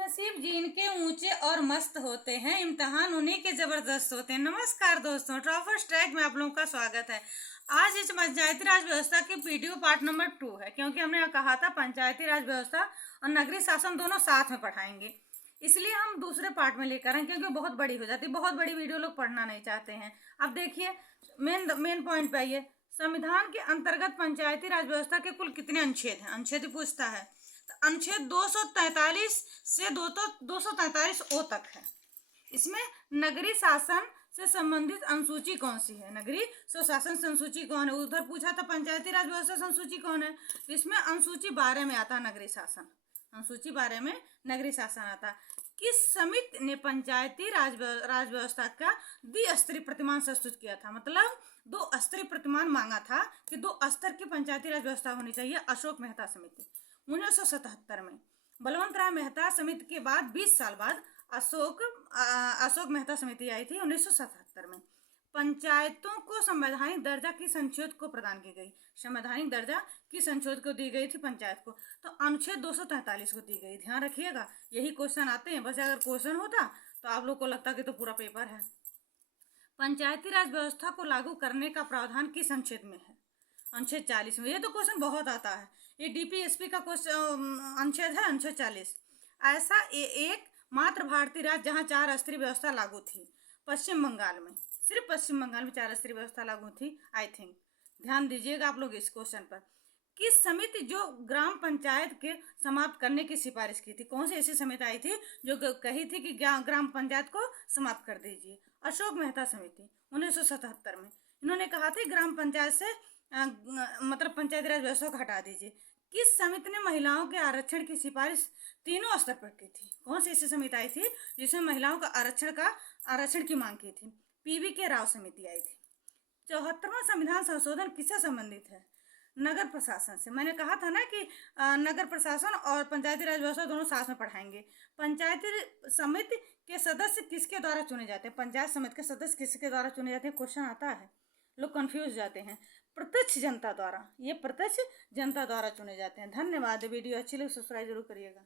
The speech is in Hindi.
नसीब जिनके ऊंचे और मस्त होते हैं, इम्तिहान उन्हीं के जबरदस्त होते हैं। नमस्कार दोस्तों, टॉपर्स ट्रैक में आप लोगों का स्वागत है। आज इस पंचायती राज व्यवस्था की पीडीओ पार्ट नंबर 2 है, क्योंकि हमने कहा था पंचायती राज व्यवस्था और नगरीय शासन दोनों साथ में पढ़ाएंगे, इसलिए हम दूसरे पार्ट में लेकर आए, क्योंकि बहुत बड़ी हो जाती है। बहुत बड़ी वीडियो लोग पढ़ना नहीं चाहते हैं। अब देखिए, मेन पॉइंट पे आइए। संविधान के अंतर्गत पंचायती राज व्यवस्था के कुल कितने अनुच्छेद हैं? अनुच्छेद पूछता है, तो अनुच्छेद 243 से 243 ओ तक है। इसमें नगरीय शासन से संबंधित अनुसूची कौन सी है? नगरीय स्वशासन से अनुसूची कौन है? उधर पूछा था पंचायती राज व्यवस्था से अनुसूची कौन है, इसमें अनुसूची 12 में आता है नगरीय शासन। अनुसूची 12 में नगरीय शासन आता। किस समिति ने पंचायती राज व्यवस्था का द्विस्तरीय प्रतिमान प्रस्तुत किया था? मतलब 2 स्तरीय प्रतिमान मांगा था कि 2 स्तर की पंचायती राज व्यवस्था होनी चाहिए। अशोक मेहता समिति 1977 में। बलवंत राय मेहता समिति के बाद 20 साल बाद अशोक मेहता समिति आई थी 1977 में। पंचायतों को संवैधानिक दर्जा की संशोधन को प्रदान की गई। संवैधानिक दर्जा की संशोधन को दी गई थी पंचायत को, तो अनुच्छेद 243 को दी गई। ध्यान रखिएगा, यही क्वेश्चन आते हैं। बस अगर क्वेश्चन होता तो आप लोग को लगता कि तो पूरा पेपर है। पंचायती राज व्यवस्था को लागू करने का प्रावधान किस अनुच्छेद में है? अनुच्छेद 40 में। ये तो क्वेश्चन बहुत आता है। ये डीपीएसपी का क्वेश्चन अनुच्छेद है, अनुच्छेद 40। ऐसा एक मात्र भारतीय राज्य जहां 4 स्तरीय व्यवस्था लागू थी, पश्चिम बंगाल में। सिर्फ पश्चिम बंगाल में 4 स्तरीय व्यवस्था लागू थी, आई थिंक। ध्यान दीजिएगा आप लोग इस क्वेश्चन पर। किस समिति जो ग्राम पंचायत के समाप्त करने की सिफारिश की थी? कौन सी ऐसी समिति आई थी जो कही थी कि ग्राम पंचायत को समाप्त कर दीजिए? अशोक मेहता समिति 1977 में। इन्होंने कहा था ग्राम पंचायत से मतलब पंचायती राज व्यवस्था को हटा दीजिए। किस समिति ने महिलाओं के आरक्षण की सिफारिश तीनों स्तर पर की थी? कौन सी ऐसी समिति आई थी जिसमें महिलाओं का आरक्षण की मांग की थी? पीवी के राव समिति आई थी। 74वां संविधान संशोधन किससे संबंधित है? नगर प्रशासन से। मैंने कहा था ना कि नगर प्रशासन और पंचायती राज व्यवस्था दोनों साथ में पढ़ाएंगे। पंचायती समिति के सदस्य किसके द्वारा चुने जाते हैं? पंचायत समिति के सदस्य किसके द्वारा चुने जाते हैं? क्वेश्चन आता है, लोग कंफ्यूज जाते हैं। प्रत्यक्ष जनता द्वारा, ये प्रत्यक्ष जनता द्वारा चुने जाते हैं। धन्यवाद। वीडियो अच्छी लगी सब्सक्राइब जरूर करिएगा।